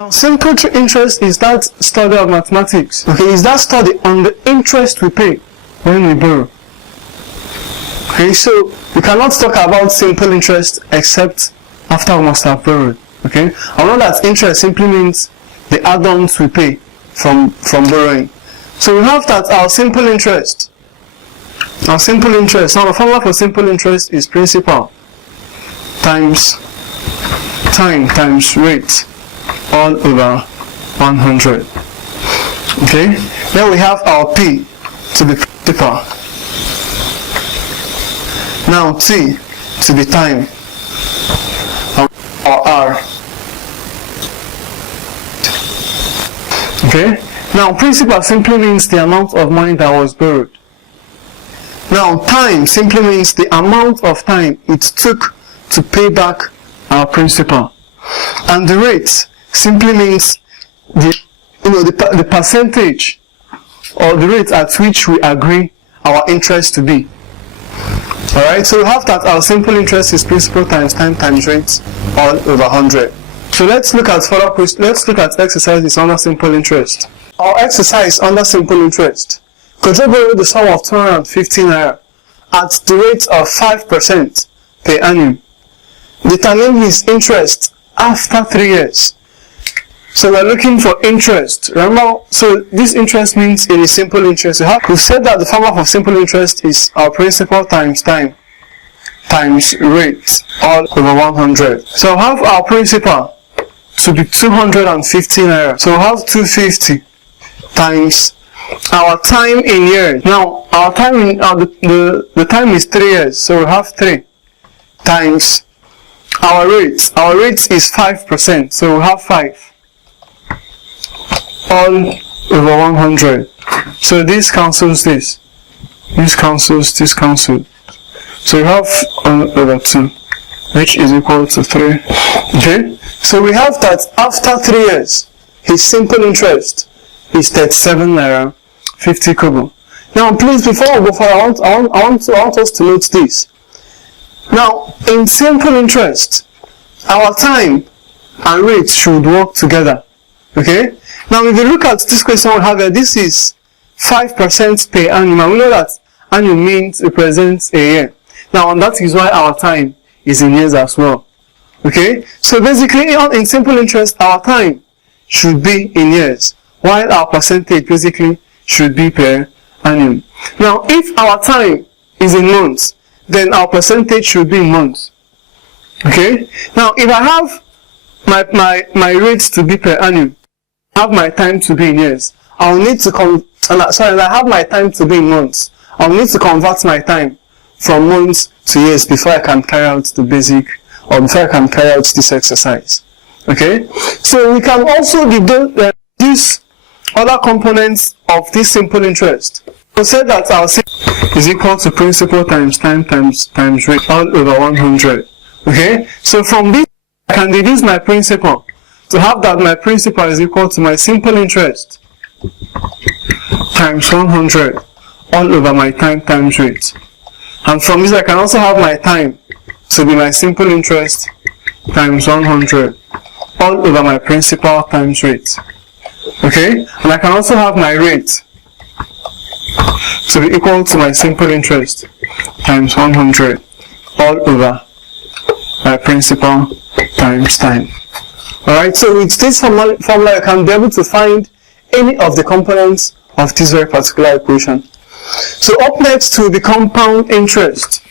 Now, simple interest is that study of mathematics. Okay, is that study on the interest we pay when we borrow. Okay, so we cannot talk about simple interest except after we must have borrowed. Okay, I know that interest simply means the add-ons we pay from borrowing. So we have that our simple interest. Our simple interest. Now the formula for simple interest is principal times time times rate all over 100. Okay, then we have our P to be principal. Now T to be time, or R. Okay, now principal simply means the amount of money that was borrowed. Now time simply means the amount of time it took to pay back our principal. And the rate simply means the percentage or the rate at which we agree our interest to be. Alright, so we have that our simple interest is principal times time times rate all over 100. So let's look at exercises under simple interest. Our exercise under simple interest. Could you borrow the sum of 250 naira at the rate of 5% per annum? Determine his interest after 3 years. So we're looking for interest. Remember, so this interest means it is simple interest. We've said that the formula for simple interest is our principal times time times rate all over 100. So we have our principal to be 250 naira. So we have 250 times our time in years. Now our time in the time is 3 years. So we have 3 times our rate. Our rate is 5%. So we have 5 all over 100. So this cancels this. This cancels, this cancels. So you have 1 over 2, which is equal to 3. Okay? So we have that after 3 years, his simple interest is 37 naira 50 kobo. Now please, before we go forward, I want us to note this. Now, in simple interest, our time and rate should work together. Okay? Now, if you look at this question we have here, this is 5% per annum, and we know that annum means represents a year. Now, and that is why our time is in years as well. Okay? So basically, in simple interest, our time should be in years, while our percentage basically should be per annum. Now, if our time is in months, then our percentage should be in months. Okay? Now, if I have my rates to be per annum, I have my time to be in years, I'll need to I have my time to be in months. I'll need to convert my time from months to years before I can carry out the basic, or before I can carry out this exercise. Okay? So we can also deduce other components of this simple interest. We said that our simple is equal to principal times time times rate all over 100. Okay? So from this, I can deduce my principal to have that my principal is equal to my simple interest times 100 all over my time times rate. And from this, I can also have my time to be my simple interest times 100 all over my principal times rate. Okay? And I can also have my rate to be equal to my simple interest times 100 all over my principal times time. Alright, so with this formula, you can be able to find any of the components of this very particular equation. So up next will be compound interest.